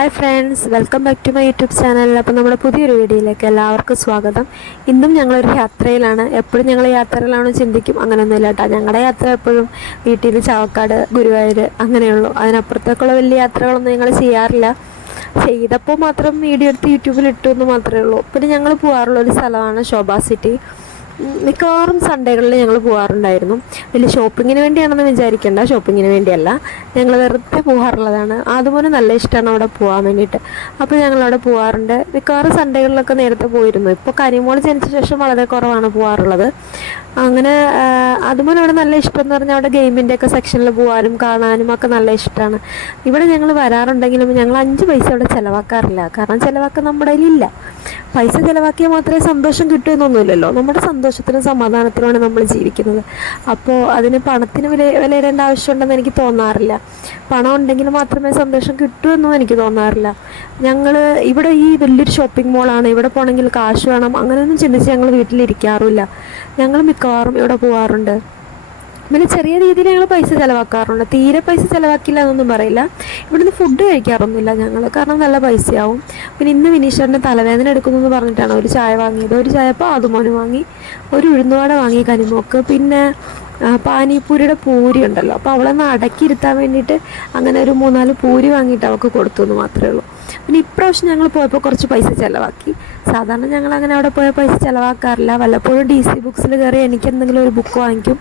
Hi friends welcome back to my YouTube channel അപ്പോൾ നമ്മുടെ പുതിയൊരു വീഡിയോയിലേക്ക് എല്ലാവർക്കും സ്വാഗതം. ഇന്നും ഞങ്ങളൊരു യാത്രയിലാണ്. എപ്പോഴും ഞങ്ങൾ യാത്രയിലാണോ ചിന്തിക്കും. അങ്ങനെയൊന്നുമില്ല കേട്ടോ. ഞങ്ങളുടെ യാത്ര എപ്പോഴും വീട്ടിൽ ചാവക്കാട് ഗുരുവായൂർ അങ്ങനെയുള്ളൂ. അതിനപ്പുറത്തേക്കുള്ള വലിയ യാത്രകളൊന്നും ഞങ്ങൾ ചെയ്യാറില്ല. ചെയ്തപ്പോൾ മാത്രം വീഡിയോ എടുത്ത് യൂട്യൂബിൽ ഇട്ടു എന്ന് മാത്രമേ ഉള്ളൂ. പിന്നെ ഞങ്ങൾ പോകാറുള്ള ഒരു സ്ഥലമാണ് ശോഭ സിറ്റി. മിക്കവാറും സൺഡേകളിൽ ഞങ്ങൾ പോകാറുണ്ടായിരുന്നു വലിയ ഷോപ്പിങ്ങിന് വേണ്ടിയാണെന്ന് വിചാരിക്കേണ്ട. ഷോപ്പിങ്ങിന് വേണ്ടിയല്ല. ഞങ്ങൾ വെറുതെ പോകാറുള്ളതാണ് അതുപോലെ നല്ല ഇഷ്ടമാണ് അവിടെ പോകാൻ വേണ്ടിയിട്ട്. അപ്പോൾ ഞങ്ങൾ അവിടെ പോകാറുണ്ട് മിക്കവാറും സൺഡേകളിലൊക്കെ നേരത്തെ പോയിരുന്നു. ഇപ്പോൾ കരിമോൾ ജനിച്ച ശേഷം വളരെ കുറവാണ് പോകാറുള്ളത് അങ്ങനെ അതുപോലെ അവിടെ നല്ല ഇഷ്ടം എന്ന് പറഞ്ഞാൽ അവിടെ ഗെയിമിന്റെ ഒക്കെ സെക്ഷനിൽ പോകാനും കാണാനും ഒക്കെ നല്ല ഇഷ്ടമാണ് ഇവിടെ ഞങ്ങൾ വരാറുണ്ടെങ്കിലും ഞങ്ങൾ അഞ്ച് പൈസ അവിടെ ചിലവാക്കാറില്ല. കാരണം ചിലവാക്കാൻ നമ്മുടെ കയ്യിലില്ല. പൈസ ചിലവാക്കിയാൽ മാത്രമേ സന്തോഷം കിട്ടൂ എന്നൊന്നുമില്ലല്ലോ. നമ്മുടെ സന്തോഷത്തിനും സമാധാനത്തിനുമാണ് നമ്മൾ ജീവിക്കുന്നത്. അപ്പോൾ അതിന് പണത്തിന് വില വിലയിടേണ്ട ആവശ്യമുണ്ടെന്ന് എനിക്ക് തോന്നാറില്ല. പണം ഉണ്ടെങ്കിൽ മാത്രമേ സന്തോഷം കിട്ടൂ എന്നും എനിക്ക് തോന്നാറില്ല. ഞങ്ങൾ ഇവിടെ ഈ വലിയൊരു ഷോപ്പിംഗ് മോളാണ് ഇവിടെ പോകണമെങ്കിൽ കാശ് വേണം. അങ്ങനെയൊന്നും ചിന്തിച്ച് ഞങ്ങൾ വീട്ടിലിരിക്കാറുമില്ല. ഞങ്ങൾ മിക്കവാറും ഇവിടെ പോകാറുണ്ട് പിന്നെ ചെറിയ രീതിയിൽ ഞങ്ങൾ പൈസ ചിലവാക്കാറുണ്ട്. തീരെ പൈസ ചിലവാക്കില്ല എന്നൊന്നും പറയില്ല. ഇവിടുന്ന് ഫുഡ് കഴിക്കാറൊന്നുമില്ല ഞങ്ങൾ കാരണം നല്ല പൈസയാവും. പിന്നെ ഇന്ന് വിനീഷറിന്റെ തലവേദന എടുക്കുന്നു പറഞ്ഞിട്ടാണ് ഒരു ചായ വാങ്ങിയത്. ഒരു ചായ അപ്പോൾ അതുമോന് വാങ്ങി. ഒരു ഉഴുന്നുവട വാങ്ങി കനിമോക്ക്. പിന്നെ പാനിപ്പൂരിയുടെ പൂരി ഉണ്ടല്ലോ. അപ്പോൾ അവളൊന്ന് അടക്കിയിരുത്താൻ വേണ്ടിയിട്ട് അങ്ങനെ ഒരു മൂന്നാൽ പൂരി വാങ്ങിയിട്ട് അവൾക്ക് കൊടുത്തു എന്ന് മാത്രമേ ഉള്ളൂ. പിന്നെ ഇപ്രാവശ്യം ഞങ്ങൾ പോയപ്പോൾ കുറച്ച് പൈസ ചിലവാക്കി. സാധാരണ ഞങ്ങൾ അങ്ങനെ അവിടെ പോയ പൈസ ചിലവാക്കാറില്ല. വല്ലപ്പോഴും ഡി സി ബുക്സിൽ കയറി എനിക്ക് എന്തെങ്കിലും ഒരു ബുക്ക് വാങ്ങിക്കും.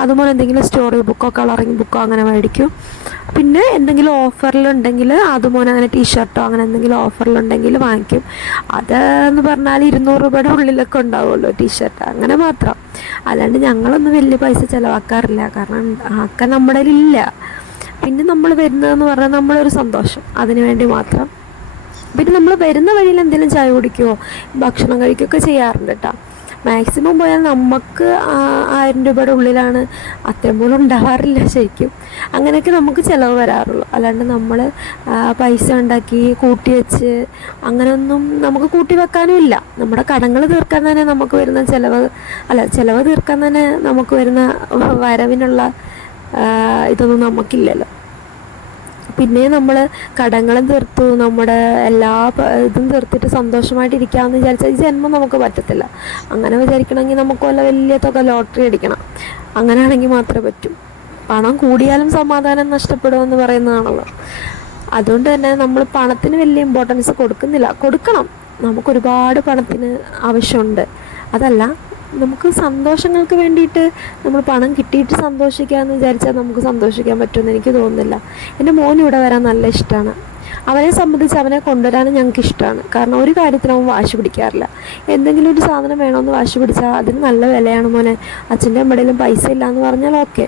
അതുപോലെ എന്തെങ്കിലും സ്റ്റോറി ബുക്കോ കളറിങ് ബുക്കോ അങ്ങനെ മേടിക്കും. പിന്നെ എന്തെങ്കിലും ഓഫറിലുണ്ടെങ്കിൽ അതുപോലെ അങ്ങനെ ടീഷർട്ടോ അങ്ങനെ എന്തെങ്കിലും ഓഫറിലുണ്ടെങ്കിൽ വാങ്ങിക്കും. അത് എന്ന് പറഞ്ഞാൽ ഇരുന്നൂറ് രൂപയുടെ ഉള്ളിലൊക്കെ ഉണ്ടാവുമല്ലോ ടീഷർട്ട്. അങ്ങനെ മാത്രം. അല്ലാണ്ട് ഞങ്ങളൊന്നും വലിയ പൈസ ചിലവാക്കാറില്ല. കാരണം ഒക്കെ നമ്മുടെ ഇല്ല. പിന്നെ നമ്മൾ വരുന്നതെന്ന് പറഞ്ഞാൽ നമ്മളൊരു സന്തോഷം. അതിനു വേണ്ടി മാത്രം. പിന്നെ നമ്മൾ വരുന്ന വഴിയിൽ എന്തെങ്കിലും ചായ കുടിക്കുമോ ഭക്ഷണം കഴിക്കുകയൊക്കെ ചെയ്യാറുണ്ട് കേട്ടോ. മാക്സിമം പോയാൽ നമുക്ക് ആയിരം രൂപയുടെ ഉള്ളിലാണ് അത്രയും പോലും ഉണ്ടാവാറില്ല ശരിക്കും. അങ്ങനെയൊക്കെ നമുക്ക് ചിലവ് വരാറുള്ളൂ. അല്ലാണ്ട് നമ്മൾ പൈസ ഉണ്ടാക്കി കൂട്ടി വെച്ച് അങ്ങനെയൊന്നും നമുക്ക് കൂട്ടി വെക്കാനും ഇല്ല. നമ്മുടെ കടങ്ങൾ തീർക്കാൻ തന്നെ നമുക്ക് വരുന്ന ചിലവ് അല്ല ചിലവ് തീർക്കാൻ തന്നെ നമുക്ക് വരുന്ന വരവിനുള്ള ഇതൊന്നും നമുക്കില്ലല്ലോ. പിന്നെ നമ്മൾ കടങ്ങളും തീർത്തു നമ്മുടെ എല്ലാ ഇതും തീർത്തിട്ട് സന്തോഷമായിട്ട് ഇരിക്കാമെന്ന് വിചാരിച്ചാൽ ഈ ജന്മം നമുക്ക് പറ്റത്തില്ല. അങ്ങനെ വിചാരിക്കണമെങ്കിൽ നമുക്ക് വല്ല വലിയ തുക ലോട്ടറി അടിക്കണം. അങ്ങനെയാണെങ്കിൽ മാത്രമേ പറ്റൂ. പണം കൂടിയാലും സമാധാനം നഷ്ടപ്പെടുമെന്ന് പറയുന്നതാണല്ലോ. അതുകൊണ്ട് തന്നെ നമ്മൾ പണത്തിന് വലിയ ഇമ്പോർട്ടൻസ് കൊടുക്കുന്നില്ല. കൊടുക്കണം. നമുക്കൊരുപാട് പണത്തിന് ആവശ്യമുണ്ട്. അതല്ല നമുക്ക് സന്തോഷങ്ങൾക്ക് വേണ്ടിയിട്ട് നമ്മൾ പണം കിട്ടിയിട്ട് സന്തോഷിക്കാമെന്ന് വിചാരിച്ചാൽ നമുക്ക് സന്തോഷിക്കാൻ പറ്റുമെന്ന് എനിക്ക് തോന്നുന്നില്ല. എന്റെ മോൻ ഇവിടെ വരാൻ നല്ല ഇഷ്ടമാണ് അവനെ സംബന്ധിച്ച് അവനെ കൊണ്ടുവരാനും ഞങ്ങൾക്ക് ഇഷ്ടമാണ് കാരണം ഒരു കാര്യത്തിന് അവൻ വാശി പിടിക്കാറില്ല. എന്തെങ്കിലും ഒരു സാധനം വേണമെന്ന് വാശി പിടിച്ചാൽ അതിന് നല്ല വിലയാണ് മോനെ. അച്ഛന്റെ അമ്മയുടെയിലും പൈസ ഇല്ല എന്ന് പറഞ്ഞാൽ ഓക്കെ.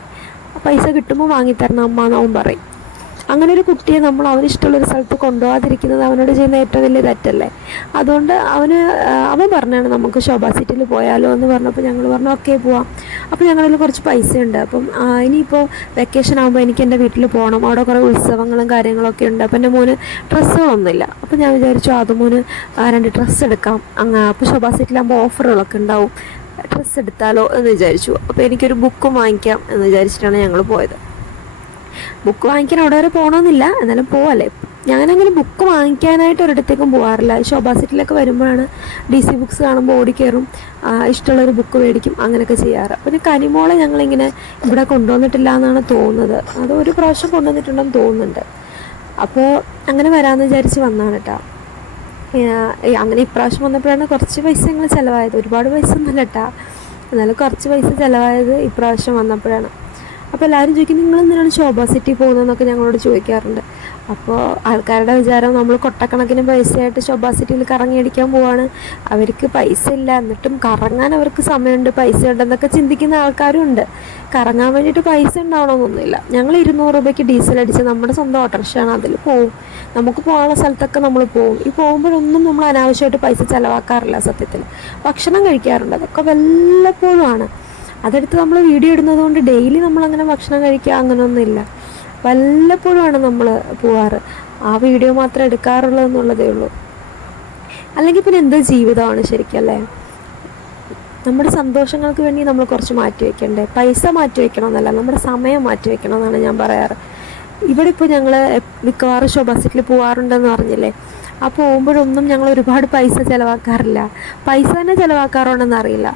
പൈസ കിട്ടുമ്പോൾ വാങ്ങിത്തരണം അമ്മ എന്നവൻ പറയും. അങ്ങനെ ഒരു കുട്ടിയെ നമ്മൾ അവനിഷ്ടമുള്ളൊരു സ്ഥലത്ത് കൊണ്ടുപോകാതിരിക്കുന്നത് അവനോട് ചെയ്യുന്ന ഏറ്റവും വലിയ തെറ്റല്ലേ? അതുകൊണ്ട് അവന് അവൻ പറഞ്ഞാണ് നമുക്ക് ശോഭാ സിറ്റിയിൽ പോയാലോ എന്ന് പറഞ്ഞപ്പോൾ ഞങ്ങൾ പറഞ്ഞു ഓക്കെ പോവാം. അപ്പോൾ ഞങ്ങളിൽ കുറച്ച് പൈസ ഉണ്ട് അപ്പം ഇനിയിപ്പോൾ വെക്കേഷൻ ആകുമ്പോൾ എനിക്ക് എന്റെ വീട്ടിൽ പോകണം. അവിടെ കുറേ ഉത്സവങ്ങളും കാര്യങ്ങളൊക്കെ ഉണ്ട്. അപ്പം എന്റെ മോന് ഡ്രസ്സുകളൊന്നുമില്ല അപ്പം ഞാൻ വിചാരിച്ചു അത് മോന് രണ്ട് ഡ്രസ്സ് എടുക്കാം. അങ്ങ് അപ്പോൾ ശോഭാ സിറ്റിയിലാകുമ്പോൾ ഓഫറുകളൊക്കെ ഉണ്ടാവും. ഡ്രസ്സ് എടുത്താലോ എന്ന് വിചാരിച്ചു. അപ്പോൾ എനിക്കൊരു ബുക്കും വാങ്ങിക്കാം എന്ന് വിചാരിച്ചിട്ടാണ് ഞങ്ങൾ പോയത്. ബുക്ക് വാങ്ങിക്കാൻ അവിടെ വരെ പോകണമെന്നില്ല എന്നാലും പോവല്ലേ. ഞാനങ്ങനെ ബുക്ക് വാങ്ങിക്കാനായിട്ട് ഒരിടത്തേക്കും പോകാറില്ല ശോഭാ സിറ്റിലൊക്കെ വരുമ്പോഴാണ് ഡി സി ബുക്സ് കാണുമ്പോൾ ഓടിക്കയറും ഇഷ്ടമുള്ളൊരു ബുക്ക് മേടിക്കും. അങ്ങനെയൊക്കെ ചെയ്യാറ്. പിന്നെ കനിമോളെ ഞങ്ങളിങ്ങനെ ഇവിടെ കൊണ്ടുവന്നിട്ടില്ല എന്നാണ് തോന്നുന്നത്. അത് ഒരു പ്രാവശ്യം കൊണ്ടുവന്നിട്ടുണ്ടെന്ന് തോന്നുന്നുണ്ട്. അപ്പോൾ അങ്ങനെ വരാമെന്ന് വിചാരിച്ച് വന്നാണ് കേട്ടോ അങ്ങനെ ഇപ്രാവശ്യം വന്നപ്പോഴാണ് കുറച്ച് പൈസ ഞങ്ങൾ ചിലവായത്. ഒരുപാട് പൈസ ഒന്നുമല്ല കേട്ടോ എന്നാലും കുറച്ച് പൈസ ചിലവായത് ഇപ്രാവശ്യം വന്നപ്പോഴാണ്. അപ്പോൾ എല്ലാവരും ചോദിക്കും നിങ്ങൾ എന്തിനാണ് ശോഭ സിറ്റി പോകുന്നതെന്നൊക്കെ ഞങ്ങളോട് ചോദിക്കാറുണ്ട്. അപ്പോൾ ആൾക്കാരുടെ വിചാരം നമ്മൾ കൊട്ടക്കണക്കിന് പൈസയായിട്ട് ശോഭ സിറ്റിയിൽ കറങ്ങിയടിക്കാൻ പോവാണ്. അവർക്ക് പൈസ ഇല്ല. എന്നിട്ടും കറങ്ങാൻ അവർക്ക് സമയമുണ്ട്. പൈസ ഉണ്ടെന്നൊക്കെ ചിന്തിക്കുന്ന ആൾക്കാരും ഉണ്ട്. കറങ്ങാൻ വേണ്ടിയിട്ട് പൈസ ഉണ്ടാവണമെന്നൊന്നുമില്ല. ഞങ്ങൾ ഇരുന്നൂറ് രൂപയ്ക്ക് ഡീസൽ അടിച്ച് നമ്മുടെ സ്വന്തം ഓട്ടോറിക്ഷയാണ് അതിൽ പോവും. നമുക്ക് പോകാനുള്ള സ്ഥലത്തൊക്കെ നമ്മൾ പോവും. ഈ പോകുമ്പോഴൊന്നും നമ്മൾ അനാവശ്യമായിട്ട് പൈസ ചിലവാക്കാറില്ല സത്യത്തിൽ. ഭക്ഷണം കഴിക്കാറുണ്ട്. അതൊക്കെ വല്ലപ്പോഴുമാണ് അതെടുത്ത് നമ്മൾ വീഡിയോ ഇടുന്നത് കൊണ്ട് ഡെയിലി നമ്മളങ്ങനെ ഭക്ഷണം കഴിക്കുക അങ്ങനെയൊന്നുമില്ല വല്ലപ്പോഴുമാണ് നമ്മൾ പോവാറ്. ആ വീഡിയോ മാത്രം എടുക്കാറുള്ളൂ എന്നുള്ളതേ ഉള്ളൂ. അല്ലെങ്കിൽ പിന്നെ എന്ത് ജീവിതമാണ് ശരിക്കും അല്ലേ? നമ്മുടെ സന്തോഷങ്ങൾക്ക് വേണ്ടി നമ്മൾ കുറച്ച് മാറ്റി വെക്കണ്ടേ? പൈസ മാറ്റി വെക്കണം എന്നല്ല നമ്മുടെ സമയം മാറ്റി വെക്കണം എന്നാണ് ഞാൻ പറയാറ്. ഇവിടെ ഇപ്പോൾ ഞങ്ങൾ മിക്കവാറും ഷോ ബസ്സിൽ പോകാറുണ്ടെന്ന് പറഞ്ഞില്ലേ? ആ പോകുമ്പോഴൊന്നും ഞങ്ങൾ ഒരുപാട് പൈസ ചിലവാക്കാറില്ല. പൈസ തന്നെ ചിലവാക്കാറുണ്ടെന്ന് അറിയില്ല.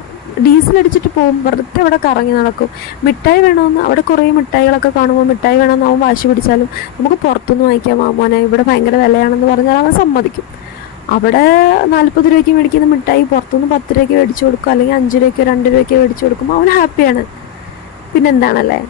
ഡീസൽ അടിച്ചിട്ട് പോകും. വെറുതെ അവിടെ കറങ്ങി നടക്കും. മിഠായി വേണമെന്ന് അവിടെ കുറേ മിഠായികളൊക്കെ കാണുമ്പോൾ മിഠായി വേണമെന്ന് അവൻ വാശി പിടിച്ചാലും. നമുക്ക് പുറത്തുനിന്ന് വാങ്ങിക്കാം മാമോനെ ഇവിടെ ഭയങ്കര വിലയാണെന്ന് പറഞ്ഞാൽ അവൻ സമ്മതിക്കും. അവിടെ നാൽപ്പത് രൂപയ്ക്ക് മേടിക്കുന്ന മിഠായി പുറത്തുനിന്ന് പത്ത് രൂപയ്ക്ക് മേടിച്ചു കൊടുക്കും. അല്ലെങ്കിൽ അഞ്ച് രൂപയ്ക്കോ രണ്ട് രൂപയ്ക്കോ മേടിച്ചു കൊടുക്കുമ്പോൾ അവൻ ഹാപ്പിയാണ് പിന്നെന്താണല്ലേ?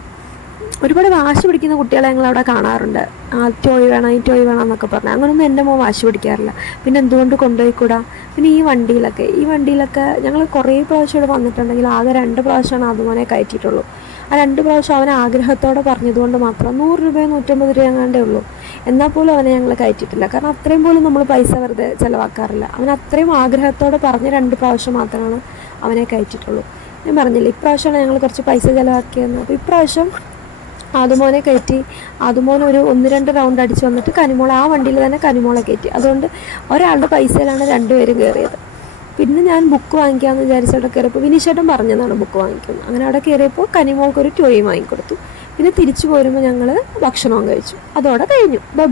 ഒരുപാട് വാശി പിടിക്കുന്ന കുട്ടികളെ ഞങ്ങൾ അവിടെ കാണാറുണ്ട്. ആ ടോയ് വേണം ഈ ടോയ് വേണം എന്നൊക്കെ പറഞ്ഞു. അങ്ങനൊന്നും എന്റെ മോൻ വാശി പിടിക്കാറില്ല. പിന്നെ എന്തുകൊണ്ട് കൊണ്ടുപോയിക്കൂടാ? പിന്നെ ഈ വണ്ടിയിലൊക്കെ. ഈ വണ്ടിയിലൊക്കെ ഞങ്ങൾ കുറേ പ്രാവശ്യം ഇവിടെ വന്നിട്ടുണ്ടെങ്കിൽ ആകെ രണ്ട് പ്രാവശ്യമാണ് അതുമോനെ കയറ്റിയിട്ടുള്ളൂ. ആ രണ്ട് പ്രാവശ്യം അവൻ ആഗ്രഹത്തോടെ പറഞ്ഞതുകൊണ്ട് മാത്രം നൂറ് രൂപയോ നൂറ്റമ്പത് രൂപ എങ്ങാണ്ടേ ഉള്ളൂ. എന്നാൽ പോലും അവനെ ഞങ്ങൾ കയറ്റിയിട്ടില്ല. കാരണം അത്രയും പോലും നമ്മൾ പൈസ വെറുതെ ചിലവാക്കാറില്ല. അവൻ അത്രയും ആഗ്രഹത്തോടെ പറഞ്ഞ രണ്ട് പ്രാവശ്യം മാത്രമാണ് അവനെ കയറ്റിയിട്ടുള്ളൂ. ഞാൻ പറഞ്ഞില്ല ഇപ്രാവശ്യമാണ് ഞങ്ങൾ കുറച്ച് പൈസ ചിലവാക്കിയെന്ന് അപ്പോൾ ഇപ്രാവശ്യം ആദുമോനെ കയറ്റി. ആദുമോൻ ഒരു ഒന്ന് രണ്ട് റൗണ്ട് അടിച്ച് വന്നിട്ട് കനിമോൾ ആ വണ്ടിയിൽ തന്നെ കനിമോളെ കയറ്റി. അതുകൊണ്ട് ഒരാളുടെ പൈസയിലാണ് രണ്ടുപേരും കയറിയത് പിന്നെ ഞാൻ ബുക്ക് വാങ്ങിക്കാമെന്ന് വിചാരിച്ച് അവിടെ കയറിയപ്പോൾ വിനീഷേട്ടൻ പറഞ്ഞതാണ് ബുക്ക് വാങ്ങിക്കുന്നത് അങ്ങനെ അവിടെ കയറിയപ്പോൾ കനിമോൾക്ക് ഒരു ടോയും വാങ്ങിക്കൊടുത്തു. പിന്നെ തിരിച്ചു പോരുമ്പോൾ ഞങ്ങൾ ഭക്ഷണവും കഴിച്ചു. അതോടെ കഴിഞ്ഞു. ബൈ